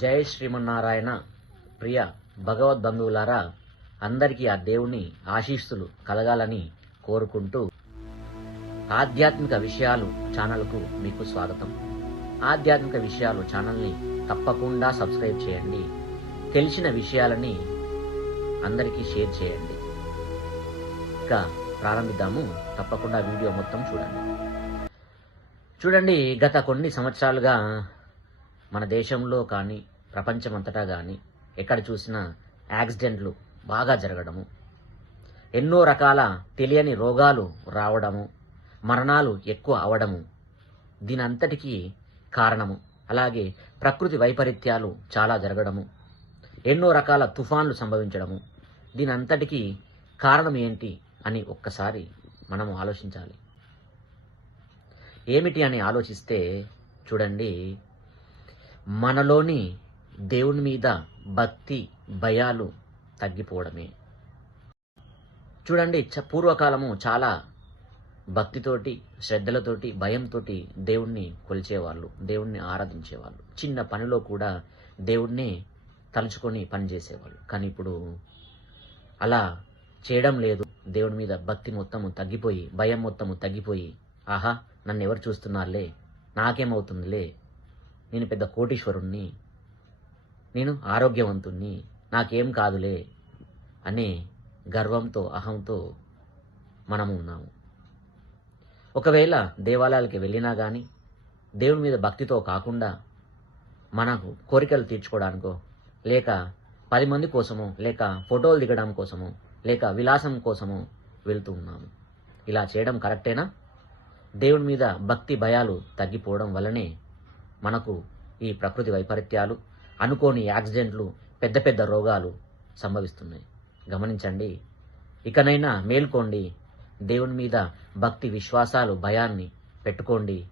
జై శ్రీమన్నారాయణ. ప్రియ భగవద్బంధువులారా అందరికీ ఆ దేవుని ఆశీస్సులు కలగాలని కోరుకుంటూ ఆధ్యాత్మిక విషయాలు ఛానల్కు మీకు స్వాగతం. ఆధ్యాత్మిక విషయాలు ఛానల్ని తప్పకుండా సబ్స్క్రైబ్ చేయండి. తెలిసిన విషయాలని అందరికీ షేర్ చేయండి. ఇక ప్రారంభిద్దాము. తప్పకుండా వీడియో మొత్తం చూడండి. చూడండి గత కొన్ని సంవత్సరాలుగా మన దేశంలో కానీ ప్రపంచమంతటా కానీ ఎక్కడ చూసినా యాక్సిడెంట్లు బాగా జరగడము. ఎన్నో రకాల తెలియని రోగాలు రావడము మరణాలు ఎక్కువ అవడము దీనంతటికీ కారణము. అలాగే ప్రకృతి వైపరీత్యాలు చాలా జరగడము. ఎన్నో రకాల తుఫాన్లు సంభవించడము దీనంతటికీ కారణం ఏంటి అని ఒక్కసారి మనము ఆలోచించాలి. ఏమిటి అని ఆలోచిస్తే చూడండి మనలోని దేవుని మీద భక్తి భయాలు తగ్గిపోవడమే. చూడండి చ- పూర్వకాలము చాలా భక్తితోటి శ్రద్ధలతోటి భయంతోటి దేవుణ్ణి కొలిచేవాళ్ళు దేవుణ్ణి ఆరాధించేవాళ్ళు. చిన్న పనిలో కూడా దేవుణ్ణి తలుచుకొని పనిచేసేవాళ్ళు. కానీ ఇప్పుడు అలా చేయడం లేదు. దేవుడి మీద భక్తి మొత్తము తగ్గిపోయి భయం మొత్తము తగ్గిపోయి ఆహా నన్ను ఎవరు చూస్తున్నారులే? నాకేమవుతుందిలే? నేను పెద్ద కోటీశ్వరుణ్ణి నేను ఆరోగ్యవంతుణ్ణి. నాకేం కాదులే అనే గర్వంతో అహంతో మనము ఉన్నాము. ఒకవేళ దేవాలయాలకి వెళ్ళినా కానీ దేవుని మీద భక్తితో కాకుండా మనకు కోరికలు తీర్చుకోవడానికో లేక పది మంది కోసమో లేక ఫోటోలు దిగడం కోసమో లేక విలాసం కోసమో వెళ్తూ ఉన్నాము. ఇలా చేయడం కరెక్టేనా? దేవుని మీద భక్తి భయాలు తగ్గిపోవడం వల్లనే మనకు ఈ ప్రకృతి వైపరీత్యాలు అనుకోని యాక్సిడెంట్లు పెద్ద పెద్ద రోగాలు సంభవిస్తున్నాయి. గమనించండి. ఇకనైనా మేల్కోండి. దేవుని మీద భక్తి విశ్వాసాలు భయాన్ని పెట్టుకోండి.